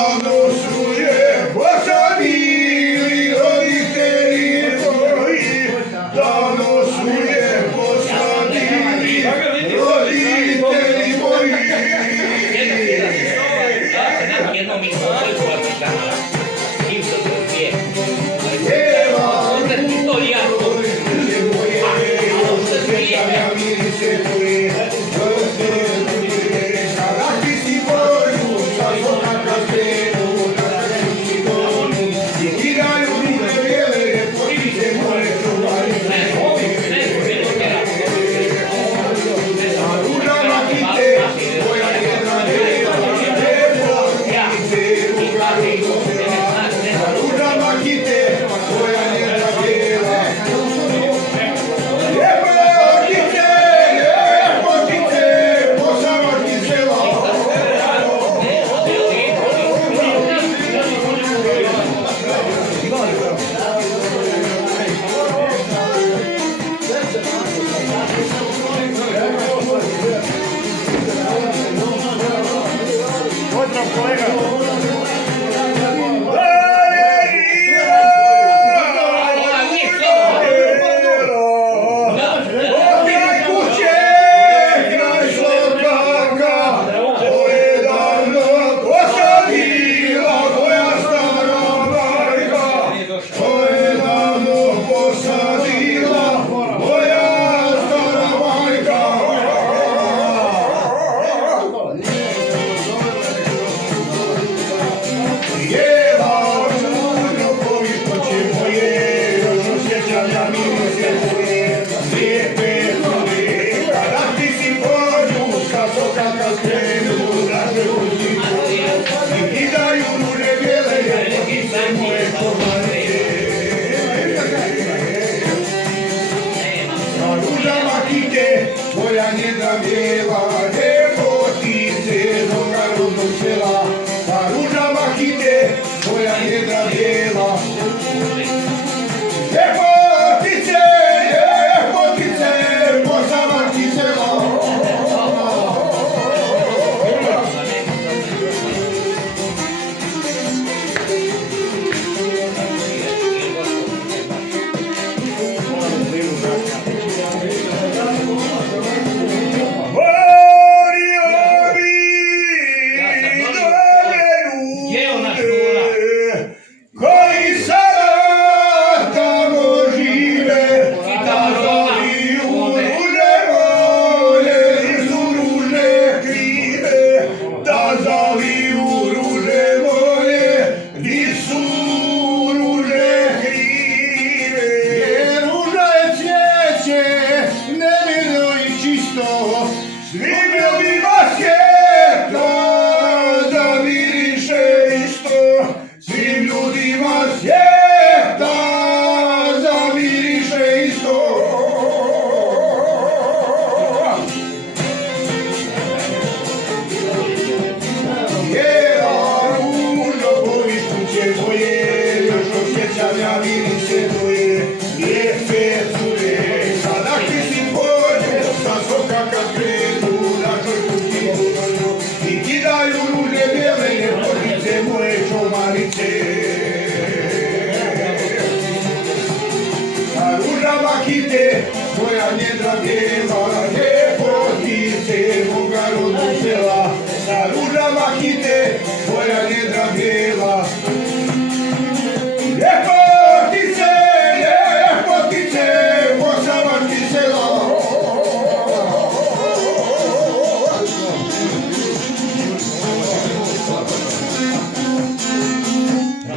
Davno su je posadili roditelji moji, davno su je posadili roditelji moji. Jednom mi smo odgovorni kanala. Kim to dvije. Onda ti to ja to. Pozdrav kolega! Tvoja njeda bijela, ljepotice do narodnog sela, pa ružama hite, tvoja njeda bijela. Ljepotice, ljepotice, po zamarki sela. Svim ljudima svijeta zamiriše isto, svim ljudima svijeta zamiriše isto. Bijela ružo boji kuće moje, još osjećam ja mirise tvoje, lijepe cure, sada ti si pođe, sa svokaka kretu, na čojku ti dođu, i kidaju ruže bijele, ljepotice moje čomarice. A ružama hite, tvoja njedra bijela,